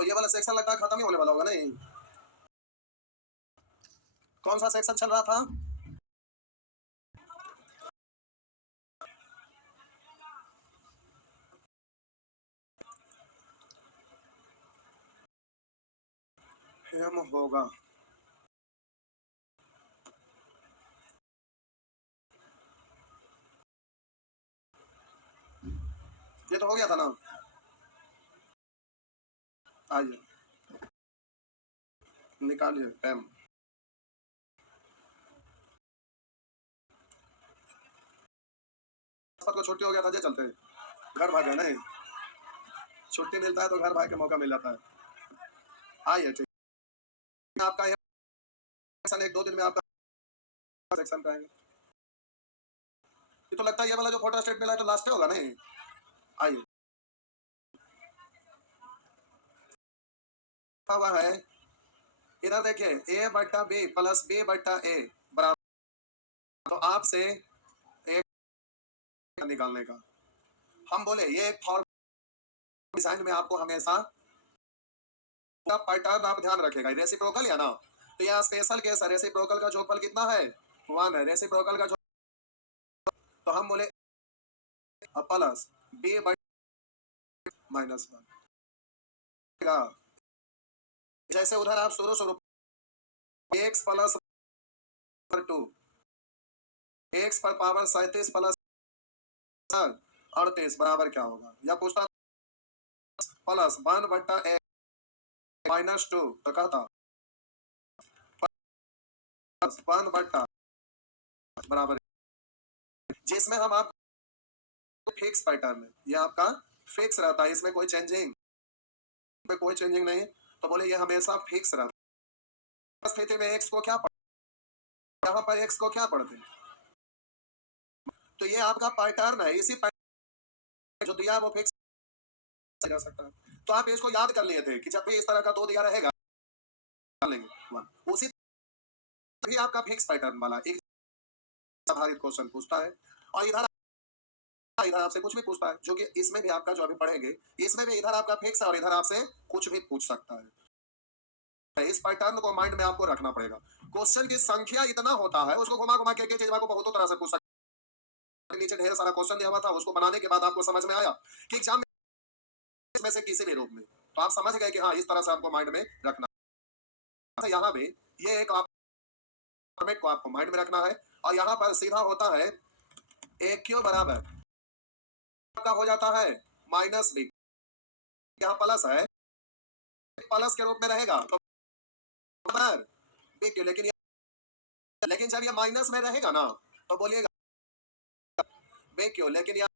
तो ये वाला सेक्शन लगता है खत्म ही होने वाला होगा नहीं? कौन सा सेक्शन चल रहा था? हेम होगा। ये तो हो गया था ना? आइए निकालिए एम। को छुट्टी हो गया था, जे चलते घर भागे नहीं, छुट्टी मिलता है तो घर भाग के मौका मिल जाता है। आइए ठीक, आपका सेक्शन 1-2 दिन में आपका सेक्शन का आएंगे। ये तो लगता है ये वाला जो फोटो स्टेट मिला है तो लास्ट होगा नहीं? आइए हुआ है, इधर देखिए a बट्टा b प्लस b बट्टा a बराबर, तो आपसे एक निकालने का हम बोले ये एक फॉर्म डिजाइन में आपको हमेशा पैटर्न आप ध्यान रखेगा, रेसिप्रोकल या ना, तो यहाँ स्पेशल केस है, रेसिप्रोकल का जोगफल कितना है 1 है, रेसिप्रोकल का तो हम बोले प्लस b बट्टा माइनस 1, जैसे उधर आप शुरू x प्लस 2 x पर पावर 37 प्लस 38 बराबर क्या होगा, या पूछता प्लस 1 बट्टा माइनस 2 तो कहता प्लस 1 बट्टा बराबर, जिसमें हम आप फिक्स पैटर्न है, ये आपका फिक्स रहता है, इसमें कोई चेंजिंग नहीं, तो बोले ये हमेशा फिक्स रहता है। स्थिति में x को क्या पढ़ते, यहाँ पर x को क्या पढ़ते हैं, तो ये आपका पैटर्न है, इसी पैटर्न जो दिया है वो फिक्स रह सकता है। तो आप इसको याद कर लिए थे कि जब भी इस तरह का 2 दिया रहेगा उसी भी आपका फिक्स पैटर्न वाला एक आधारित क्वेश्चन पूछता है, और इधर आपसे कुछ भी पूछता है, जो कि इसमें भी आपका जो अभी पढ़ेंगे इसमें भी इधर आपका फिक्स है और इधर आपसे कुछ भी पूछ सकता है। इस पैटर्न को माइंड में आपको रखना पड़ेगा। क्वेश्चन की संख्या इतना होता है, उसको घुमा घुमा के चीज आपको बहुत तरह से पूछ सकता है। नीचे ढेर सारा क्वेश्चन दिया हुआ था, उसको बनाने के बाद आपको समझ में आया कि एग्जाम में से किसी भी रूप में, तो आप समझ गए कि हाँ इस तरह से आपको माइंड में रखना। यहाँ भी ये एक फॉर्मेट को आपको माइंड में रखना है, और यहाँ पर सीधा होता है ए क्यू बराबर का हो जाता है माइनस बी, यहाँ प्लस है, प्लस के रूप में रहेगा तो बी क्यू, लेकिन जब ये माइनस में रहेगा ना तो बोलिएगा बी क्यू, लेकिन यहाँ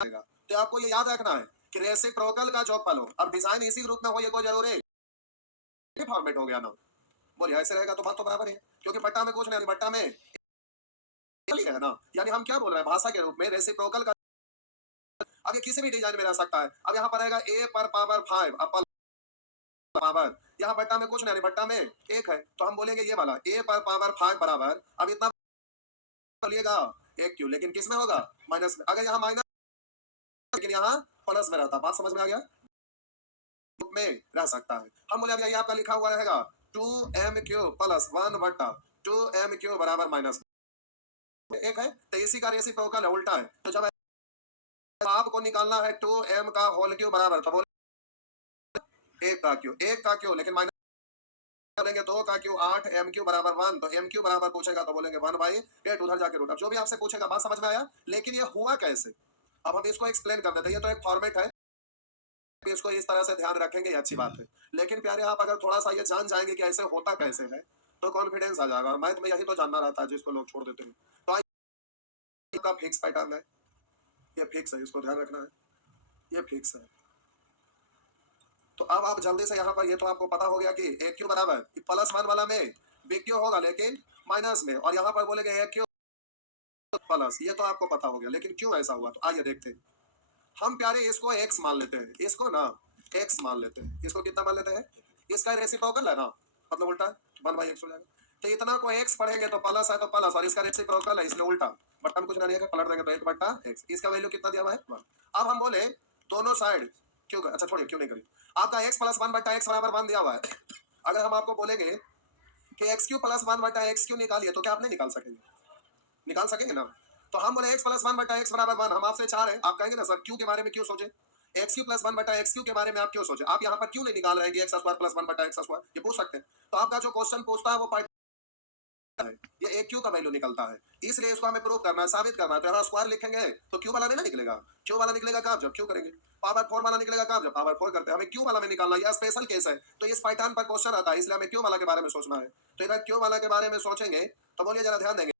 तो आपको ये याद रखना है कि रेसिप्रोकल का जोगफल हो, अब डिजाइन इसी रूप में हो ये कोई जरूरी है, फॉर्मेट हो गया ना, बोलिए ऐसे रहेगा तो बात तो बराबर है, क्योंकि बट्टा में कुछ नहीं, बट्टा में है ना, यानी हम क्या बोल रहे हैं भाषा के रूप में रेसिप्रोकल का, अब ये किसी भी डिजाइन में रह सकता है। अब यहाँ पर रहेगा a पर पावर 5 अपल पावर, यहाँ बट्टा में कुछ नहीं, बट्टा में 1 है, तो हम बोलेंगे ये वाला a पर पावर 5 बराबर, अब इतना बोलिएगा एक क्यू, लेकिन किस में होगा माइनस में, अगर यहाँ माइनस लेकिन यहाँ प्लस में रहता, बात समझ में आ गया, में रह सकता है। हम बोले अब यही आपका लिखा हुआ रहेगा 2m³ प्लस 1 बट्टा 2m³ बराबर माइनस 1 है, तो इसी का रेसिप्रोकल है, उल्टा है, तो जब आपको निकालना है 2m का होल क्यूब बराबर, तो बोले 1 का क्यूब, लेकिन माइनस बोलेंगे 2 का क्यूब 8m³ बराबर 1, तो m³ बराबर पूछेगा तो बोलेंगे 1/8, उधर जाके रूट, अब जो भी आपसे पूछेगा बात समझ में आया, लेकिन ये हुआ कैसे, अब हम इसको एक्सप्लेन कर देते हैं। ये तो एक फॉर्मेट है, इसको इस तरह से ध्यान रखेंगे ये अच्छी बात है, लेकिन प्यारे आप अगर थोड़ा सा ये जान जाएंगे कि ऐसे होता कैसे है तो कॉन्फिडेंस आ जाएगा, और मैथ में यही तो जानना रहता है जिसको लोग छोड़ देते हैं। तो आपका फिक्स पैटर्न है, ये फिक्स है, इसको ध्यान रखना है, ये फिक्स है। तो अब आप जल्दी से यहाँ पर ये तो आपको पता हो गया कि ए क्यू बराबर प्लस 1 वाला में बी क्यू होगा लेकिन माइनस में, और यहाँ पर बोलेंगे ए क्यू प्लस, ये तो आपको पता हो गया, लेकिन क्यों ऐसा हुआ, तो आइए देखते हैं। हम प्यारे इसको एक्स मान लेते हैं, इसको ना एक्स मान लेते हैं, इसको कितना मान लेते हैं, इसका रेसिप्रोकल है ना, मतलब उल्टा 1/x हो जाएगा, तो इतना को x पढ़ेंगे तो प्लस है तो प्लस, और इसका रेसिप्रोकल है इसलिए उल्टा, बट हम कुछ नहीं है, पलट देंगे तो 1/x, इसका वैल्यू कितना दिया हुआ है 1। अब हम बोले दोनों साइड क्यों अच्छा छोड़िए, क्यों नहीं करी। आपका x प्लस 1 बटा x बराबर 1 दिया हुआ है। अगर हम आपको बोलेंगे कि एक्स क्यू प्लस 1 बटा एक्स क्यू निकालिए, तो क्या आप नहीं निकाल सकेंगे? निकाल सकेंगे ना। तो हम बोले x प्लस 1 बटा x बराबर 1, हम आपसे चाह रहे हैं, आप कहेंगे ना सर क्यू के बारे में क्यों सोचे, एक्स क्यू प्लस 1 बटा एक्स क्यू के बारे में आप क्यों सोचे, आप यहाँ पर क्यों नहीं निकाल रहे हैं कि एक्स स्क्वायर प्लस 1 बटा एक्स स्क्वायर, ये पूछ सकते हैं। तो आपका जो क्वेश्चन पूछता है वो पार्ट है, ये एक क्यू का वैल्यू निकलता है, इसलिए इसको हमें प्रूव करना है, साबित करना है। तो यहाँ स्क्वायर लिखेंगे तो क्यू वाला नहीं ना निकलेगा, क्यू वाला निकलेगा कब, जब क्यू करेंगे। पावर 4 वाला निकलेगा कब, जब पावर 4 करते हैं। हमें क्यू वाला में निकालना है, यह स्पेशल केस है, तो इस पैटर्न पर क्वेश्चन आता है, इसलिए हमें क्यू वाला के बारे में सोचना है। तो इधर क्यू वाला के बारे में सोचेंगे तो बोलिए जरा ध्यान देंगे,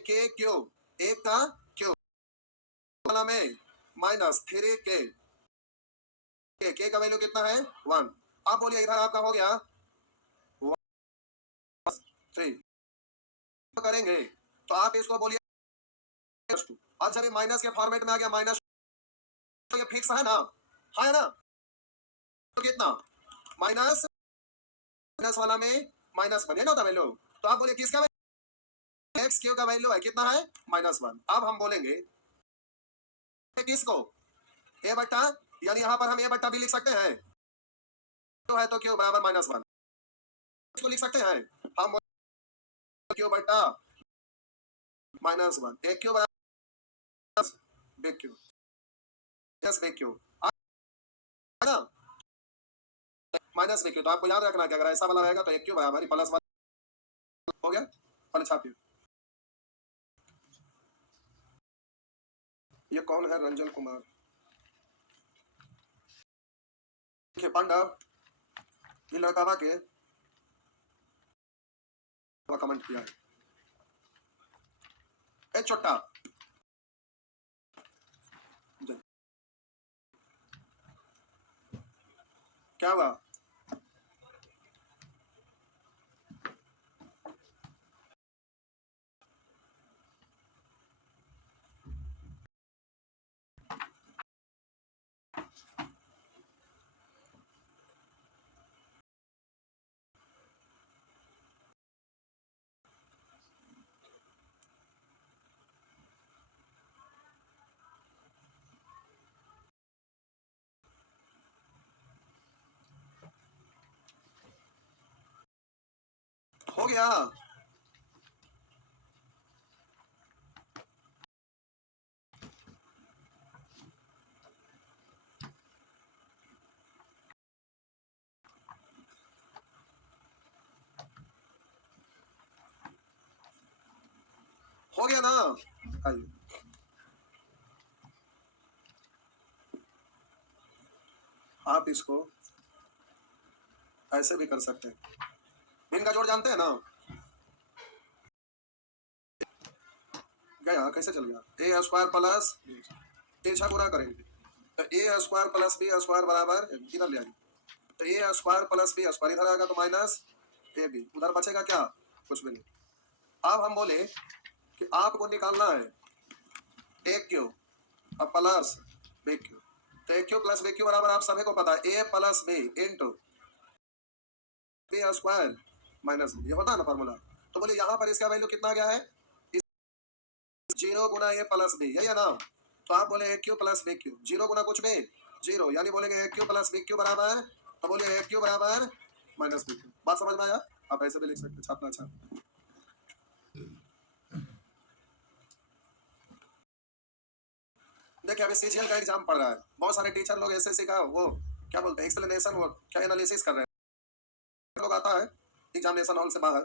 के क्यू एक का क्यू वाला में माइनस 3 के का वैल्यू कितना है 1। अब बोलिए इधर आपका हो गया 3 करेंगे तो आप इसको बोलिए -2। अब जब ये माइनस के फॉर्मेट में आ गया माइनस, तो ये फिक्स है ना, है ना। तो कितना माइनस, माइनस वाला में माइनस बने ना होता वैल्यू, तो आप बोलिए किसका एक्स क्यू का वैल्यू है कितना है -1। अब हम बोलेंगे किसको ए बट्टा, यानी यहाँ पर हम ए बट्टा भी लिख सकते हैं, तो है तो क्यू बराबर -1 इसको लिख सकते हैं हम, क्यू बट्टा -1 ए क्यू बराबर B Q plus B Q है ना, माइनस बी क्यू। तो आपको याद रखना कि अगर ऐसा वाला रहेगा तो एक क्यू बराबर +1 हो गया, पहले छापिए। ये कौन है, रंजन कुमार, देखिए पांडव, ये लड़का के कमेंट किया है, ए छोटा क्या हुआ, हो गया। हो गया ना, आइए आप इसको ऐसे भी कर सकते हैं, भिन्न का जोड़ जानते हैं ना, गया कैसे चल गया, ए स्क्वायर प्लस तिरछा गुना करेंगे तो ए स्क्वायर प्लस बी स्क्वायर बराबर इधर ले आएंगे, तो ए स्क्वायर प्लस बी स्क्वायर इधर आएगा तो माइनस ए बी, उधर बचेगा क्या, कुछ भी नहीं। अब हम बोले कि आपको निकालना है ए क्यू अब प्लस बी क्यू, तो A cube plus B cube बराबर आप सभी को पता है A plus B into B square minus B, ये होता है ना फॉर्मूला। तो बोले यहाँ पर इसका वैल्यू कितना गया है, 0 गुना ए प्लस बी, यही है ना। तो आप बोले ए क्यू प्लस बी क्यू, 0 गुना कुछ भी 0, यानी बोलेंगे ए क्यू प्लस बी क्यू बराबर, तो बोलिए ए क्यू बराबर माइनस बी क्यू। बात समझ में आया, आप ऐसे भी लिख सकते हैं, छापना अच्छा। देखिए अभी सीजीएल का एग्जाम पढ़ रहा है, बहुत सारे टीचर लोग एसएससी का वो क्या बोलते हैं एक्सप्लेनेशन, वो क्या एनालिसिस कर रहे हैं, लोग आता है एग्जामिनेशन हॉल से बाहर,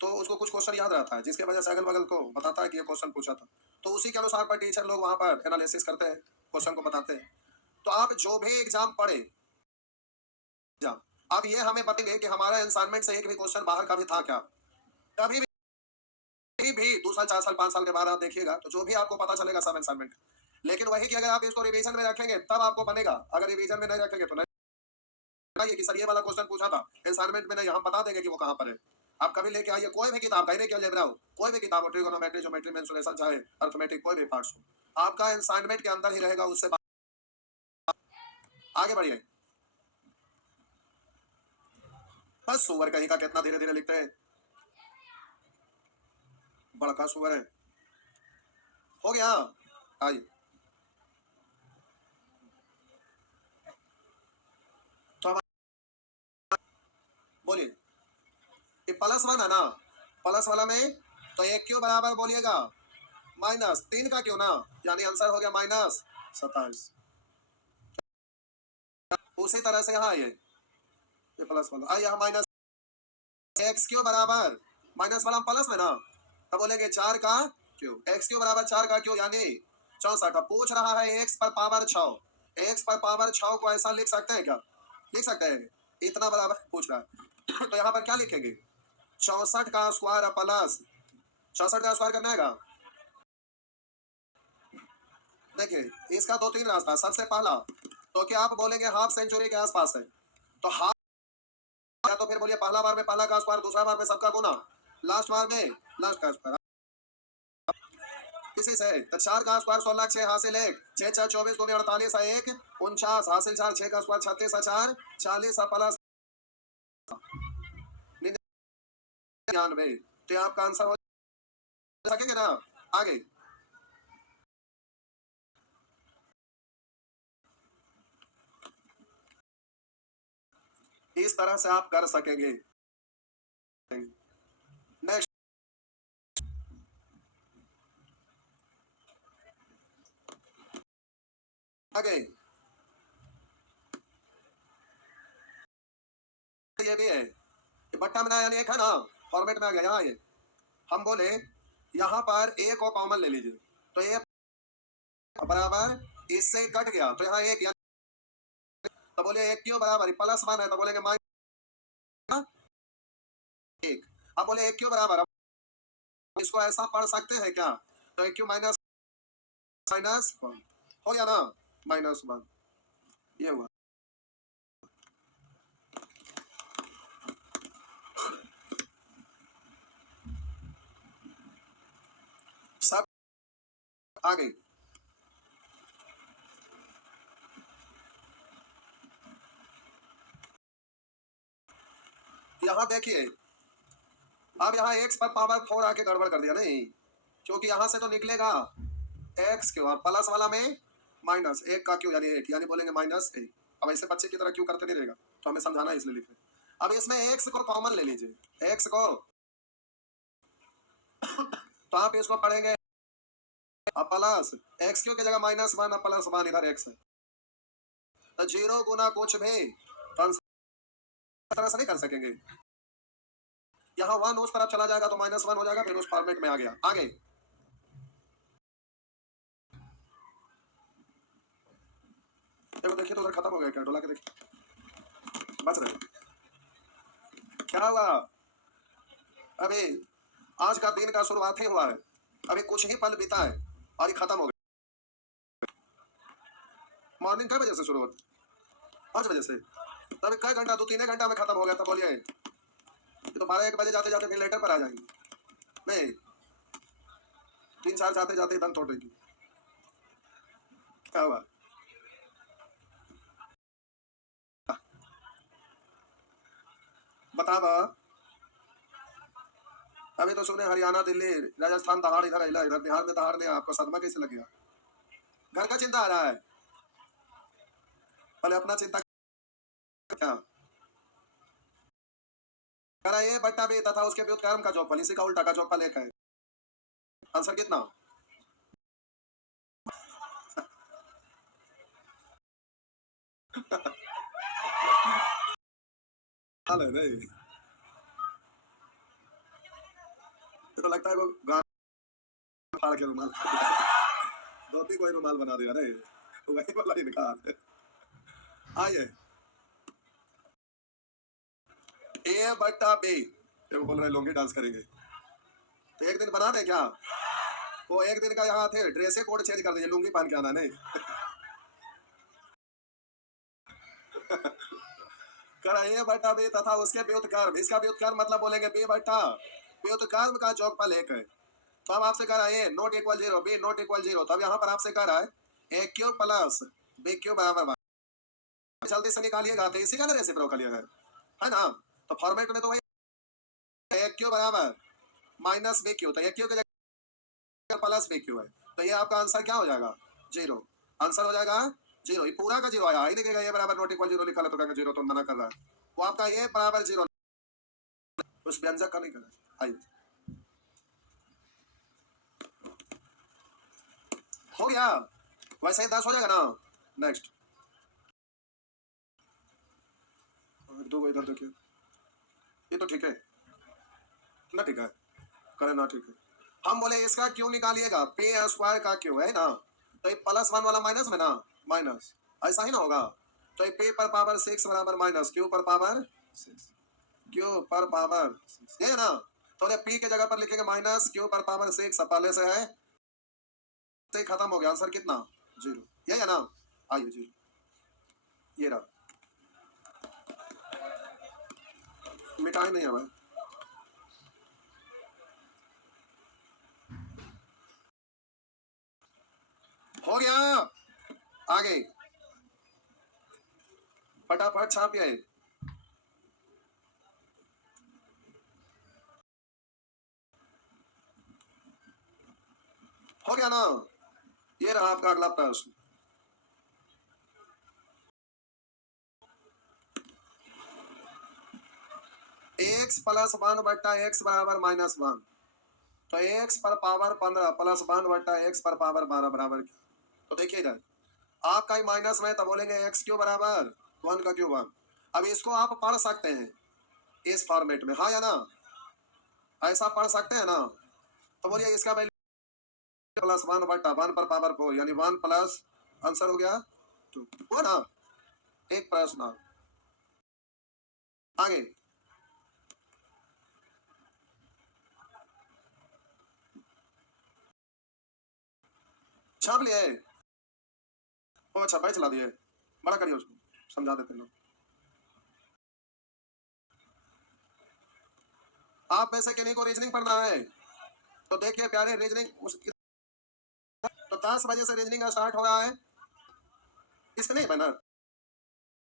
तो उसको कुछ क्वेश्चन याद रहता है, जिसके वजह से अगल बगल को बताता है कि ये क्वेश्चन पूछा था, तो उसी के अनुसार पर टीचर लोग वहां पर एनालिसिस करते हैं, क्वेश्चन को बताते हैं। तो आप जो भी एग्जाम पढ़े एग्जाम, अब ये हमें बताएंगे कि हमारा असाइनमेंट से एक भी क्वेश्चन बाहर का भी था क्या, कभी भी 2 साल 4 साल 5 साल के बाद आप देखिएगा तो जो भी आपको पता चलेगा सब असाइनमेंट। लेकिन वही कि अगर आप इसको रिवीजन में रखेंगे तब आपको बनेगा, अगर रिवीजन में नहीं रखेंगे तो नहीं। ये कि सर ये वाला क्वेश्चन पूछा था असाइनमेंट में नहीं, हम बता देंगे कि वो कहां पर है। आप कभी लेके आइए कोई भी किताब, कहने क्यों अलजेब्रा हो, कोई भी किताब हो, ट्रिगोनोमेट्री ज्योमेट्री मेंसुरेशन चाहे अरिथमेटिक कोई भी पार्ट्स हो, आपका असाइनमेंट के अंदर ही रहेगा, उससे आगे बढ़िए। बस सुअर कहीं का कितना धीरे धीरे लिखते हैं, बड़का सुअर है। हो गया, आइए बोलिए, ये +1 है ना, प्लस वाला में तो एक क्यू बराबर बोलिएगा -3 का क्यू ना, यानी आंसर हो गया -27। उसी तरह से यहाँ ये प्लस वाला यहाँ माइनस एक्स क्यू बराबर माइनस वाला प्लस में ना, तब बोलेंगे 4 का क्यू, एक्स क्यू बराबर 4 का क्यू यानी 64। अब पूछ रहा है एक्स पर पावर 6, एक्स पर पावर 6 को ऐसा लिख सकते हैं क्या? लिख सकते हैं, इतना बराबर पूछ रहा है। तो यहाँ पर क्या लिखेंगे? 64 का स्क्वायर प्लस 64 का स्क्वायर करना है। देखिए इसका 2-3 रास्ता। सबसे पहला तो क्या आप बोलेंगे हाफ सेंचुरी के आसपास है, तो हाफ, या तो फिर बोलिए पहला बार में पहला का स्क्वायर, दूसरा बार में सबका गुना, लास्ट बार में लास्ट का स्क्वायर। इसी से तो 4 का स्क्वायर 16, 6 हासिल 1, 6 4 24, 2 48 है 1 49 हासिल 4, 6 का स्क्वायर 36 है 4 40 प्लस 99। तो आपका आंसर हो सकेंगे ना? आगे इस तरह से आप कर सकेंगे। नेक्स्ट आगे ये भी है, ये बट्टा में यानी एक है ना, फॉर्मेट में आ गया। यहाँ ये हम बोले यहाँ पर ए को कॉमन ले लीजिए, तो ये बराबर इससे कट गया, तो यहाँ एक, तो बोलिए एक क्यू बराबर +1 है, तो बोलेंगे -1। अब बोले एक क्यू बराबर, इसको ऐसा पढ़ सकते हैं क्या? तो एक क्यू माइनस -1 हो गया ना, -1 ये हुआ। सब आगे यहाँ देखिए, अब यहाँ x पर पावर 4 आके गड़बड़ कर दिया नहीं, क्योंकि यहाँ से तो निकलेगा x क्यू और प्लस वाला में -1 का क्यू यानी 1, यानी बोलेंगे -1। अब ऐसे बच्चे की तरह क्यों करते नहीं रहेगा, तो हमें समझाना इसलिए लिख रहे। अब इसमें x को कॉमन ले लीजिए, x को तो आप इसको पढ़ेंगे अब प्लस एक्स क्यू की जगह -1 +1 इधर x है, तो 0 गुना कुछ भी तो तरह से नहीं कर सकेंगे। यहाँ 1 उस तरफ चला जाएगा तो -1 हो जाएगा, फिर उस फॉर्मेट में आ गया। आगे देखो, देखिए तो उधर खत्म हो गया क्या? डोला के देखिए, बच रहे क्या हुआ? अभी आज का दिन का शुरुआत ही हुआ है, अभी कुछ ही पल बीता है और ये खत्म हो गया। मॉर्निंग कई बजे से शुरू होता? 5 बजे से, तभी कई घंटा, 2-3 घंटा में खत्म हो गया। तब बोलिए ये तो 12-1 बजे जाते जाते फिर लेटर पर आ जाएंगे। नहीं, 3-4 जाते जाते दम तोड़ देगी। क्या हुआ? बता बा, अभी तो सुने हरियाणा, दिल्ली, राजस्थान दहाड़ इधर हिला, इधर बिहार में दहाड़ ने आपको सदमा कैसे लग गया? घर का चिंता आ रहा है, पहले अपना चिंता क्या करा? ये बट्टा भी तथा उसके व्युत्क्रम का जोगफल, इसी का उल्टा का जोगफल एक है। आंसर कितना? हाल है नहीं, तो लगता है वो गांव फाड़ के रुमाल धोती को ही रुमाल बना दिया रे, वही वाला ही निकाल। आइए ए बट्टा बी, ये बोल रहे लुंगी डांस करेंगे, तो एक दिन बना दे क्या? वो एक दिन का यहाँ थे, ड्रेस कोड चेंज कर दीजिए, लुंगी पहन के आना नहीं। करा ए बट्टा बी तथा उसके व्युत्क्रम, इसका व्युत्क्रम मतलब बोलेंगे बी बट्टा व्युत्क्रम का जोगफल एक है। तो अब आपसे कह रहा है A not equal 0, B not equal 0, तब यहाँ पर आपसे कह रहा है A cube plus B cube बराबर, जल्दी से निकालिएगा, तो इसी का ना रेसिप्रोकल है ना? तो फॉर्मेट में तो वही ए क्यू बराबर माइनस बी क्यू, तो ए क्यू की जगह प्लस बी क्यू है, तो ये आपका आंसर क्या हो जाएगा? 0। आंसर हो जाएगा 0, ये पूरा का 0 आया, ही लिखेगा ये बराबर नॉट इक्वल 0 लिखा है तो कहेंगे 0 तो मना कर रहा है, वो आपका ये बराबर 0 उस व्यंजक का नहीं करना। आइए, हो गया, वैसे ही 10 हो जाएगा ना। नेक्स्ट, दो को इधर देखिए, ये तो ठीक है ना, ठीक है, करे ना, ठीक है। हम बोले इसका क्यों निकालिएगा, पी स्क्वायर का क्यों है ना, तो ये +1 वाला माइनस में ना, माइनस, ऐसा ही ना होगा। तो ये p पर पावर 6 बराबर माइनस q पर पावर 6, q पर पावर 6, ये है ना। तो p के जगह पर लिखेंगे माइनस q पर पावर 6, सब पहले से है, तो खत्म हो गया, आंसर कितना, 0, यही है ना। आइए 0, ये रहा, मिटाई नहीं है भाई, हो गया। आगे फटाफट छापिए, हो गया ना। ये रहा आपका अगला प्रश्न, x + 1 बट्टा x बराबर -1, तो x पर पावर 15 + 1 बट्टा x पर पावर 12 बराबर क्या। तो देखिए इधर आपका ही माइनस में, तो बोलेंगे x क्यू बराबर 1 का क्यूब 1। अब इसको आप पढ़ सकते हैं इस फॉर्मेट में, हाँ या ना, ऐसा पढ़ सकते हैं ना। तो बोलिए इसका वैल्यू +1 बट्टा 1 पर पावर 4, यानी 1 प्लस, आंसर हो गया 2, हुआ ना। एक प्रश्न आगे, छाप लिए, ओ अच्छा बैच चला दिए, बड़ा करिए उसको, समझा देते लोग। आप में से किन्हीं को रीजनिंग पढ़ना है, तो देखिए प्यारे, रीजनिंग तो 10 बजे से रीजनिंग स्टार्ट हो रहा है, इसके नहीं बना,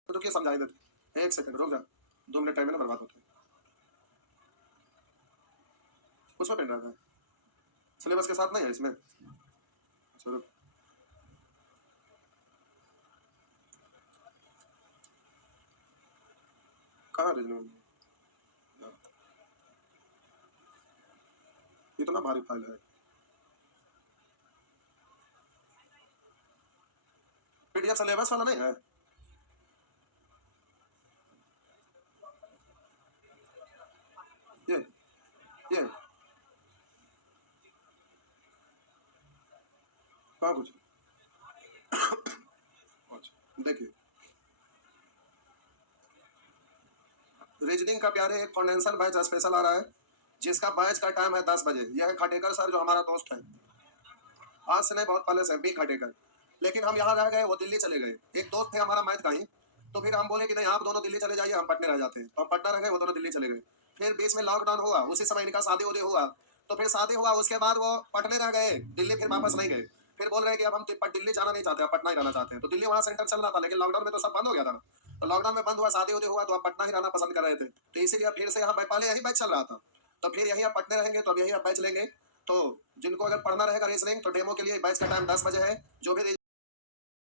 तो क्या समझाई देते, एक सेकंड रुक जा, 2 मिनट टाइम में ना बर्बाद होता है, उसमें पेन रहता है, सिलेबस के साथ नहीं है इसमें। चलो, कहाँ रीजनिंग, इतना भारी फाइल है, पीडीएफ सिलेबस वाला नहीं है, ये ये कहाँ कुछ, अच्छा देखिए, रीजनिंग का प्यारे एक फाउंडेशन बैच स्पेशल आ रहा है, जिसका बैच का टाइम है 10 बजे। यह है खटेकर सर, जो हमारा दोस्त है, आज से नहीं बहुत पहले से, बी खटेकर, लेकिन हम यहाँ रह गए, वो दिल्ली चले गए। एक दोस्त थे हमारा मैथ का ही, तो फिर हम बोले कि नहीं आप दोनों दिल्ली चले जाइए, हम पटने रह जाते हैं, तो हम पटना रह गए, वो दोनों दिल्ली चले गए। फिर बीच में लॉकडाउन हुआ, उसी समय इनका शादी उदी हुआ, तो फिर शादी हुआ, उसके बाद वो पटने रह गए, दिल्ली फिर वापस नहीं गए। फिर बोल रहे हैं कि अब हम दिल्ली जाना नहीं चाहते, पटना ही रहना चाहते हैं। तो दिल्ली वहाँ सेंटर चल रहा था, लेकिन लॉकडाउन में तो सब बंद हो गया था ना, तो लॉकडाउन में बंद हुआ, शादी उदी हुआ, तो आप पटना ही रहना पसंद कर रहे थे, तो इसीलिए फिर से यहाँ पहले यही बैच चल रहा था, तो फिर यही आप पटने रहेंगे, तो अब यही आप बैच लेंगे। तो जिनको अगर पढ़ना रहेगा रीजनिंग, तो डेमो के लिए बैच का टाइम 10 बजे है, जो भी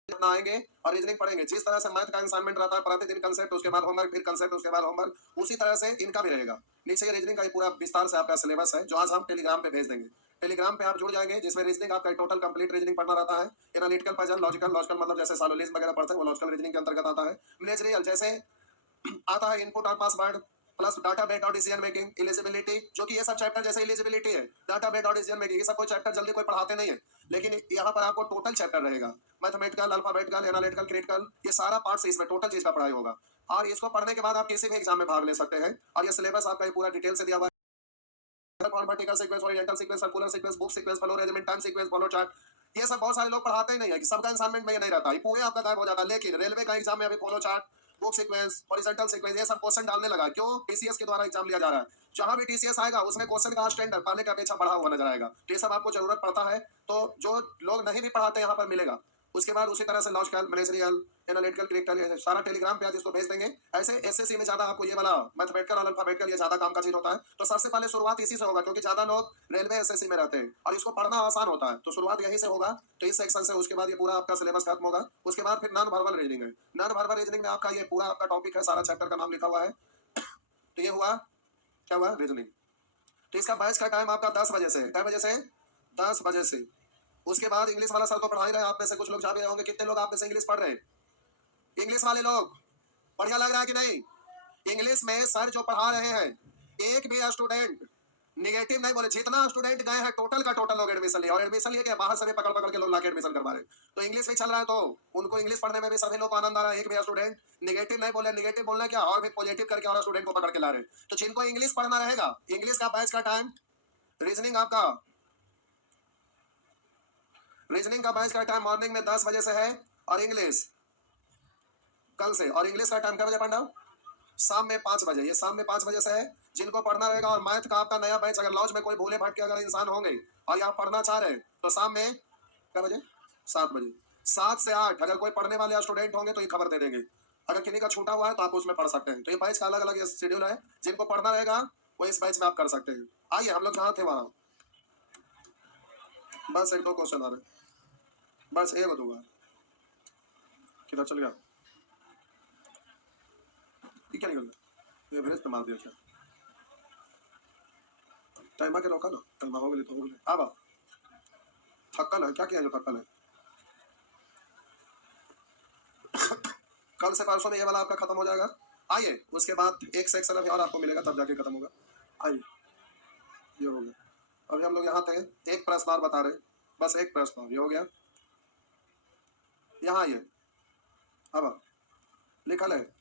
अपना आएंगे और रीजनिंग पढ़ेंगे, जिस तरह से मैथ का असाइनमेंट रहता है प्रतिदिन कंसेप्ट, उसके बाद होमवर्क, फिर कंसेप्ट, उसके बाद होमवर्क, उसी तरह से इनका भी रहेगा। नीचे ये रीजनिंग का ही पूरा विस्तार से आपका सिलेबस है, जो आज हम टेलीग्राम पे भेज देंगे। टेलीग्राम पे आप जुड़ जाएंगे, जिसमें रीजनिंग आपका टोटल कंप्लीट रीजनिंग पढ़ना रहता है। एनालिटिकल, पजल, लॉजिकल, लॉजिकल मतलब जैसे सॉलोजिज्म वगैरह पढ़ते हैं, वो लॉजिकल रीजनिंग के अंतर्गत आता है। मैनेजरियल जैसे आता है इनपुट और पासवर्ड, प्लस डाटा बेस्ड और डिसीजन मेकिंग, एलिजिबिलिटी, जो कि ये सब चैप्टर जैसे एलिजिबिलिटी है, डाटा बेस्ड और डिसीजन मेकिंग, ये सब कोई चैप्टर जल्दी कोई पढ़ाते नहीं है, लेकिन यहाँ पर आपको टोटल चैप्टर रहेगा, मैथमेटिकल, अल्फाबेटिकल, एनालिटिकल, क्रिटिकल, ये सारा पार्ट से इसमें टोटल चीज का पढ़ाई होगा। और इसको पढ़ने के बाद आप किसी भी एग्जाम में भाग ले सकते हैं, और ये सिलेबस आपका पूरा डिटेल से दिया हुआ है, vertical sequence, horizontal sequence, circular sequence, book sequence, flow regiment, time sequence, flow chart, ये सब बहुत सारे लोग पढ़ाते ही नहीं है, कि सबका असाइनमेंट में ये नहीं रहता, ये पूरे आपका गायब हो जाता है। लेकिन रेलवे का एग्जाम में अभी flow chart, book sequence, horizontal sequence, ये सब क्वेश्चन डालने लगा, क्यों, टीसीएस के द्वारा एग्जाम लिया जा रहा है। जहां भी टीसीएस आएगा, उसमें क्वेश्चन का स्टैंडर्ड पहले की अपेक्षा बढ़ा हुआ नजर आएगा, तो ये सब आपको जरूरत पड़ता है, तो जो लोग नहीं भी पढ़ाते यहाँ पर मिलेगा। उसके बाद उसी तरह से लॉजिकल, मैनेजरियल, एनालिटिकल, क्रिटिकल, सारा टेलीग्राम पे आज इसको भेज देंगे। ऐसे एसएससी में ज्यादा आपको ये वाला मैथमेटिकल और अल्फाबेटिकल ये ज्यादा काम का चीज होता है, तो सबसे पहले शुरुआत इसी से होगा, क्योंकि ज्यादा लोग रेलवे एसएससी में रहते हैं और इसको पढ़ना आसान होता है, तो शुरुआत यहीं से होगा। तो इस सेक्शन से उसके बाद ये पूरा आपका सिलेबस खत्म होगा। उसके बाद फिर नॉन वर्बल रीजनिंग है, नॉन वर्बल रीजनिंग में आपका ये पूरा आपका टॉपिक है, सारा चैप्टर का नाम लिखा हुआ है। तो ये हुआ क्या हुआ, रीजनिंग। तो इसका बैच का टाइम आपका 10 बजे से, कै बजे से, 10 बजे से। उसके बाद इंग्लिश वाला सर तो पढ़ा ही रहे, आप में से कुछ लोग जा भी रहे होंगे। कितने लोग आप में से इंग्लिश पढ़ रहे हैं? इंग्लिश वाले लोग बढ़िया लग रहा है कि नहीं? इंग्लिश में सर जो पढ़ा रहे हैं, एक भी स्टूडेंट निगेटिव नहीं बोले। जितना स्टूडेंट गए हैं टोटल का टोटल लोग एडमिशन लिए, और एडमिशन लिए क्या बाहर से भी पकड़ पकड़ के लोग लाके एडमिशन करवा रहे हैं। तो इंग्लिश में चल रहा है, तो उनको इंग्लिश पढ़ने में भी सभी लोग को आनंद आ रहा है। एक भी स्टूडेंट निगेटिव नहीं बोले। निगेटिव बोलना क्या, और भी पॉजिटिव करके और स्टूडेंट को पकड़ के ला रहे हैं। तो जिनको इंग्लिश पढ़ना रहेगा, इंग्लिश का बैच का टाइम, रीजनिंग आपका, रीजनिंग का बैच का टाइम मॉर्निंग में 10 बजे से है, और इंग्लिश कल से। और इंग्लिश का टाइम क्या बजे पांडव? शाम में 5 बजे। ये शाम में 5 बजे से है जिनको पढ़ना रहेगा। और मैथ का आपका नया बैच, अगर लॉज में कोई भूले भटके अगर इंसान होंगे और यहाँ पढ़ना चाह रहे हैं, तो शाम में क्या बजे? 7 बजे। 7 से 8 अगर कोई पढ़ने वाले स्टूडेंट होंगे तो ये खबर दे देंगे। अगर किसी का छूटा हुआ है तो आप उसमें पढ़ सकते हैं। तो ये बैच का अलग अलग शेड्यूल है। जिनको पढ़ना रहेगा वो इस बैच में आप कर सकते हैं। आइए, हम लोग जहाँ थे वहाँ, बस 1-2 क्वेश्चन आ रहे, बस एक दूंगा। किधर चल गया? ये क्या निकल गया? ये ब्रेस पे मार दिया क्या? टाइम आके रोका ना, टाइम हो गया तो हो गया। अब थक्कल है क्या? किया जो थक्कल है? कल से परसों में ये वाला आपका खत्म हो जाएगा। आइए, उसके बाद एक सेक्शन अभी और आपको मिलेगा, तब जाके खत्म होगा। आइए, ये हो गया। अभी हम लोग यहाँ थे, एक प्रश्न और बता रहे, बस एक प्रश्न और, ये हो गया। यहाँ आइए, अब लिखल है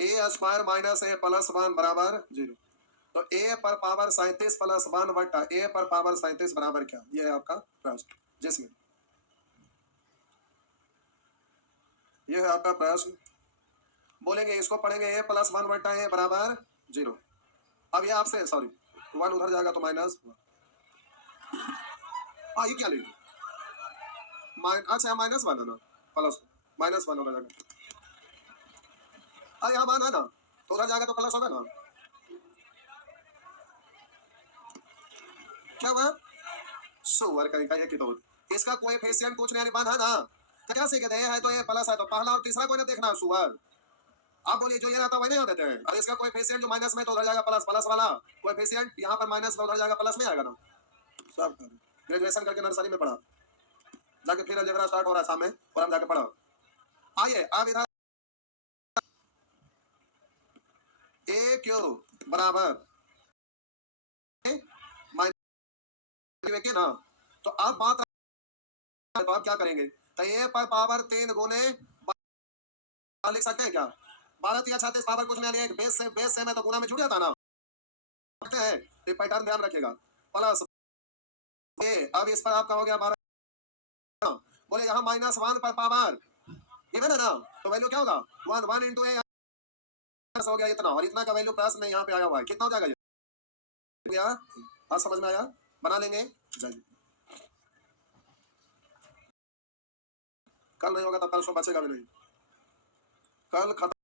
ए स्क्वायर माइनस ए प्लस 1 बराबर 0। तो ए पर पावर 37 प्लस 1 बटा ए पर पावर 37 बराबर क्या? ये है आपका प्रश्न, जिसमें ये है आपका प्रश्न। बोलेंगे इसको पढ़ेंगे ए प्लस 1 बटा ए बराबर 0। अब ये आपसे, सॉरी 1 उधर जाएगा तो माइनस। हाँ, ये क्या लेंगे? अच्छा, -1 है ना, प्लस -1 होगा जाएगा। यहाँ मान है ना, तो उधर जाएगा तो प्लस होगा ना। क्या हुआ? सुअर कहीं का, ये की तो इसका कोएफिशिएंट पूछने वाली बात है ना। तो क्या सीखे थे? है तो ये प्लस है तो पहला और तीसरा कोई ना देखना सुअर। आप बोलिए जो ये रहता वही नहीं होते थे। और इसका कोएफिशिएंट जो माइनस में तो उधर जाएगा प्लस, प्लस वाला कोएफिशिएंट यहाँ पर माइनस में उधर जाएगा प्लस में आएगा ना। सब ग्रेजुएशन करके नर्सरी में पढ़ा, जाके फिर अलजेब्रा स्टार्ट हो रहा है सामने, और हम जाके पढ़ा। आइए अब इधर ए क्यू बराबर माइनस ना। तो अब बात, तो आप क्या करेंगे? तो ए पर पावर 3 गुने लिख सकते हैं क्या? 12 या 36 पावर कुछ नहीं, एक बेस से मैं तो गुना में जुड़ जाता ना। है तो पैटर्न ध्यान रखिएगा। प्लस ए, अब इस पर आपका हो गया 12। बोले यहाँ -1 पर पावर इवन है ना, तो वैल्यू क्या होगा? 1 इंटू ए हो गया इतना, और इतना का वैल्यू प्लस में यहाँ पे आया हुआ है। कितना हो जाएगा ये? हाँ, समझ में आया? बना लेंगे। कल नहीं होगा तो परसों बचेगा भी नहीं। कल खत्म।